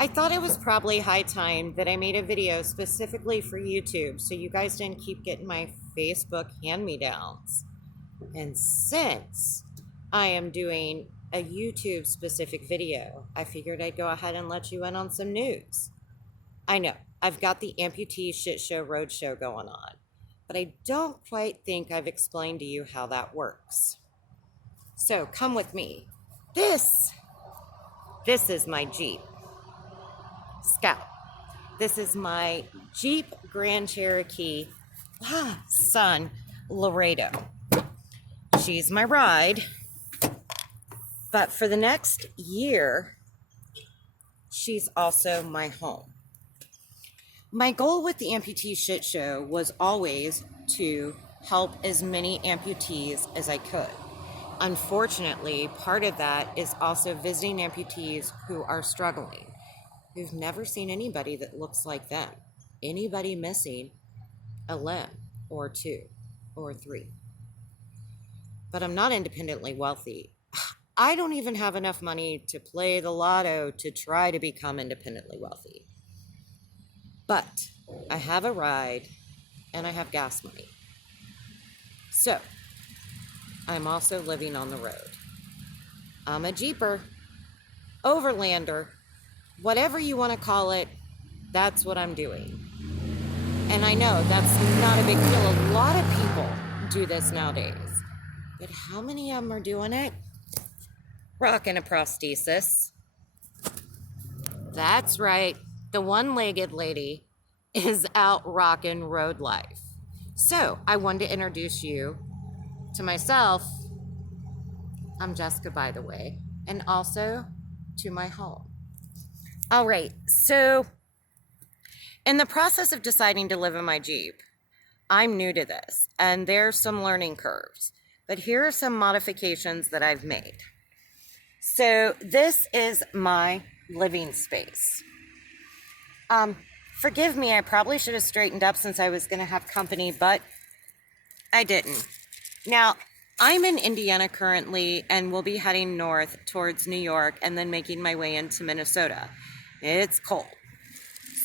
I thought it was probably high time that I made a video specifically for YouTube so you guys didn't keep getting my Facebook hand-me-downs. And since I am doing a YouTube specific video, I figured I'd go ahead and let you in on some news. I know, I've got the Amputee Shit Show Roadshow going on, but I don't quite think I've explained to you how that works. So come with me. This is my Jeep Scout. This is my Jeep Grand Cherokee son, Laredo. She's my ride, but for the next year, she's also my home. My goal with the Amputee Shit Show was always to help as many amputees as I could. Unfortunately, part of that is also visiting amputees who are struggling, who've never seen anybody that looks like them, anybody missing a limb or two or three. But I'm not independently wealthy. I don't even have enough money to play the lotto to try to become independently wealthy. But I have a ride and I have gas money. So I'm also living on the road. I'm a Jeeper, overlander, whatever you want to call it, that's what I'm doing. And I know that's not a big deal. A lot of people do this nowadays. But how many of them are doing it? Rocking a prosthesis. That's right. The one-legged lady is out rocking road life. So I wanted to introduce you to myself. I'm Jessica, by the way, and also to my home. All right, so in the process of deciding to live in my Jeep, I'm new to this, and there's some learning curves. But here are some modifications that I've made. So this is my living space. Forgive me, I probably should have straightened up since I was going to have company, but I didn't. Now, I'm in Indiana currently and will be heading north towards New York and then making my way into Minnesota. It's cold.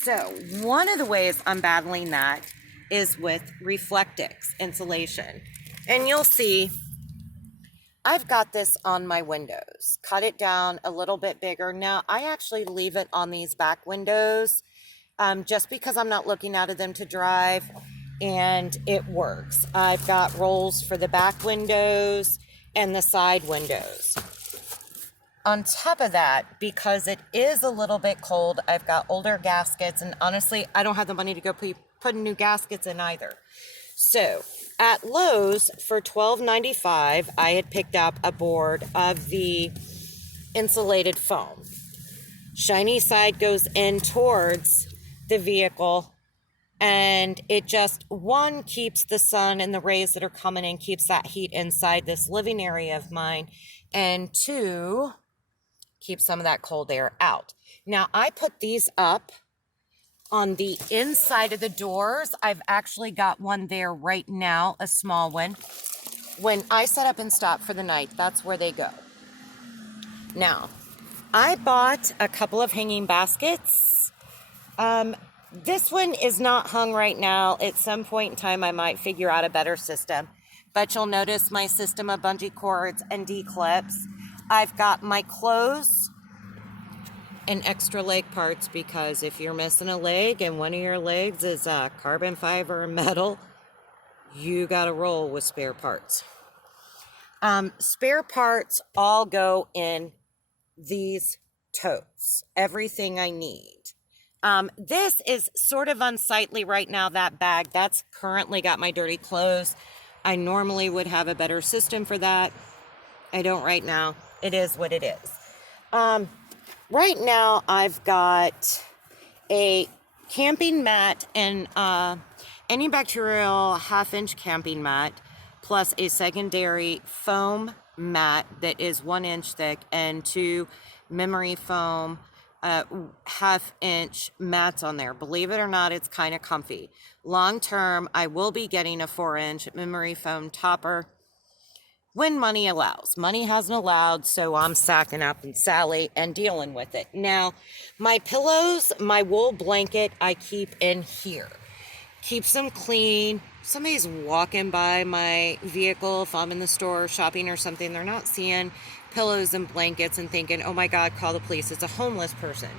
So one of the ways I'm battling that is with Reflectix insulation. And you'll see I've got this on my windows. Cut it down a little bit bigger. Now, I actually leave it on these back windows just because I'm not looking out of them to drive, and it works. I've got rolls for the back windows and the side windows. On top of that, because it is a little bit cold, I've got older gaskets, and honestly, I don't have the money to go put new gaskets in either. So at Lowe's for $12.95, I had picked up a board of the insulated foam. Shiny side goes in towards the vehicle, and it just, one, keeps the sun and the rays that are coming in, keeps that heat inside this living area of mine, and two, keeps some of that cold air out. Now, I put these up on the inside of the doors. I've actually got one there right now, a small one. When I set up and stop for the night, that's where they go. Now, I bought a couple of hanging baskets. This one is not hung right now. At some point in time, I might figure out a better system. But you'll notice my system of bungee cords and D-clips. I've got my clothes and extra leg parts, because if you're missing a leg and one of your legs is carbon fiber or metal, you got to roll with spare parts. Spare parts all go in these totes. Everything I need. This is sort of unsightly right now, that bag. That's currently got my dirty clothes. I normally would have a better system for that. I don't right now. It is what it is. Right now, I've got a camping mat and antibacterial half-inch camping mat, plus a secondary foam mat that is 1 inch thick, and 2 memory foam half-inch mats on there. Believe it or not, it's kind of comfy. Long term, I will be getting a 4-inch memory foam topper. when money allows. Money hasn't allowed, so I'm sacking up and Sally and dealing with it. Now, my pillows, my wool blanket, I keep in here. Keeps them clean. Somebody's walking by my vehicle if I'm in the store shopping or something. They're not seeing pillows and blankets and thinking, oh my God, call the police. It's a homeless person.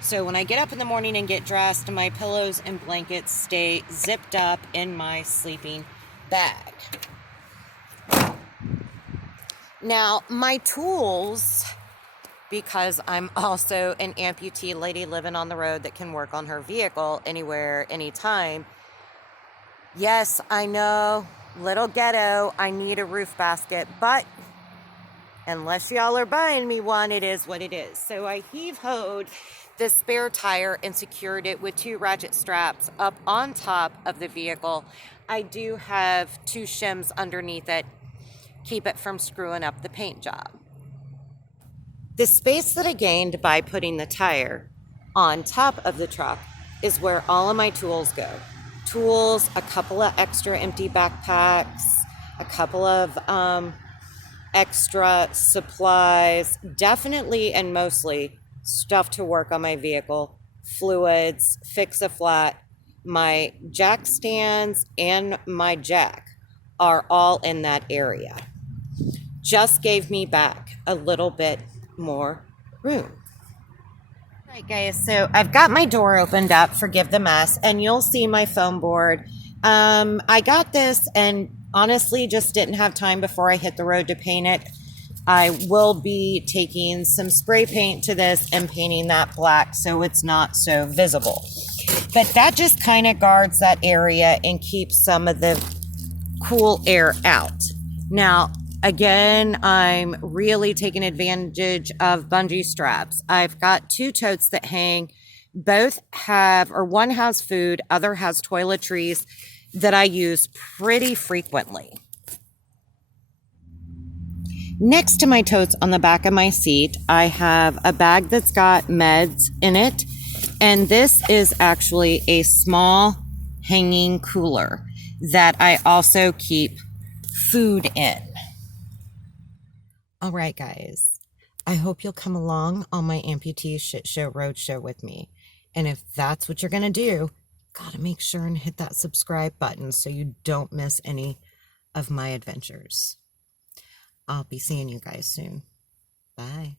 So when I get up in the morning and get dressed, my pillows and blankets stay zipped up in my sleeping bag. Now, my tools, because I'm also an amputee lady living on the road that can work on her vehicle anywhere, anytime. Yes, I know, little ghetto, I need a roof basket, but unless y'all are buying me one, it is what it is. So I heave-hoed the spare tire and secured it with 2 ratchet straps up on top of the vehicle. I do have 2 shims underneath it, keep it from screwing up the paint job. The space that I gained by putting the tire on top of the truck is where all of my tools go. Tools, a couple of extra empty backpacks, a couple of extra supplies, definitely and mostly stuff to work on my vehicle, fluids, fix-a-flat. My jack stands and my jack are all in that area. Just gave me back a little bit more room. All right, guys, so I've got my door opened up, forgive the mess, and you'll see my foam board. I got this and honestly just didn't have time before I hit the road to paint it. I will be taking some spray paint to this and painting that black so it's not so visible. But that just kind of guards that area and keeps some of the cool air out. Now, again, I'm really taking advantage of bungee straps. I've got 2 totes that hang. Both have, or one has food, other has toiletries that I use pretty frequently. Next to my totes on the back of my seat, I have a bag that's got meds in it. And this is actually a small hanging cooler that I also keep food in. All right, guys, I hope you'll come along on my Amputee Shit Show Roadshow with me. And if that's what you're going to do, gotta make sure and hit that subscribe button so you don't miss any of my adventures. I'll be seeing you guys soon. Bye.